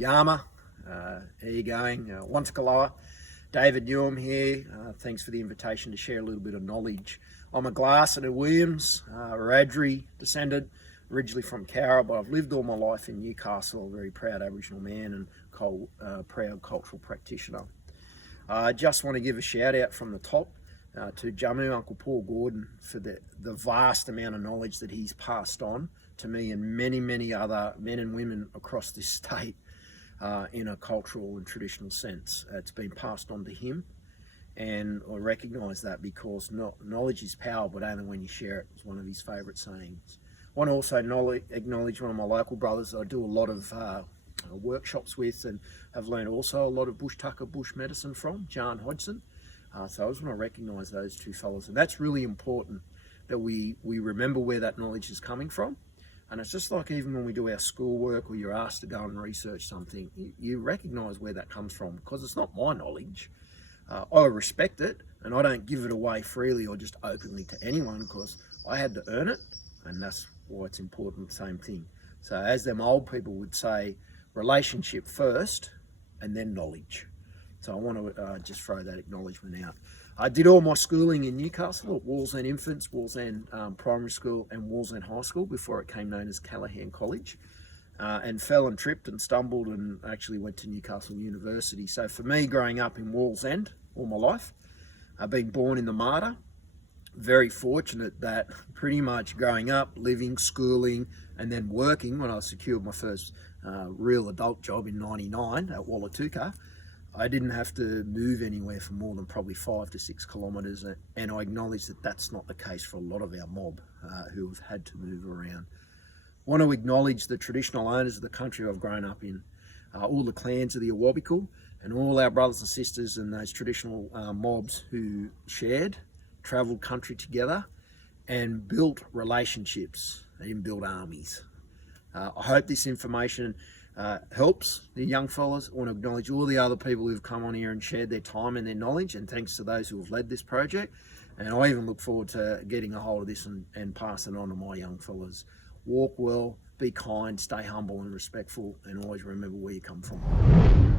Yama, how you going? Wantakaloa. David Newham here. Thanks for the invitation to share a little bit of knowledge. I'm a Glasson and Williams, Wiradjuri descendant, originally from Cowra, but I've lived all my life in Newcastle, a very proud Aboriginal man and proud cultural practitioner. I just want to give a shout out from the top to Jammu, Uncle Paul Gordon, for the vast amount of knowledge that he's passed on to me and many other men and women across this state in a cultural and traditional sense. It's been passed on to him, and I recognise that because knowledge is power, but only when you share it. It's one of his favourite sayings. I want to also acknowledge one of my local brothers I do a lot of workshops with and have learned also a lot of bush tucker, bush medicine from, John Hodgson. So I just want to recognise those two fellows, and that's really important that we remember where that knowledge is coming from. And it's just like even when we do our schoolwork or you're asked to go and research something, you recognise where that comes from, because it's not my knowledge. I respect it, and I don't give it away freely or just openly to anyone, because I had to earn it, and that's why it's important. Same thing. So as them old people would say, relationship first and then knowledge. So I want to just throw that acknowledgement out. I did all my schooling in Newcastle at Wallsend Infants, Wallsend Primary School and Wallsend High School before it came known as Callaghan College, and fell and tripped and stumbled and actually went to Newcastle University. So for me, growing up in Wallsend all my life, I've been born in the Mater, very fortunate that pretty much growing up, living, schooling and then working when I secured my first real adult job in '99 at Wallatuka, I didn't have to move anywhere for more than probably 5 to 6 kilometres, and I acknowledge that that's not the case for a lot of our mob who have had to move around. I want to acknowledge the traditional owners of the country I've grown up in, all the clans of the Awabakal and all our brothers and sisters and those traditional mobs who shared, travelled country together and built relationships. They didn't build armies. I hope this information helps the young fellas. I want to acknowledge all the other people who've come on here and shared their time and their knowledge, and thanks to those who have led this project. And I even look forward to getting a hold of this and passing it on to my young fellas. Walk well, be kind, stay humble and respectful, and always remember where you come from.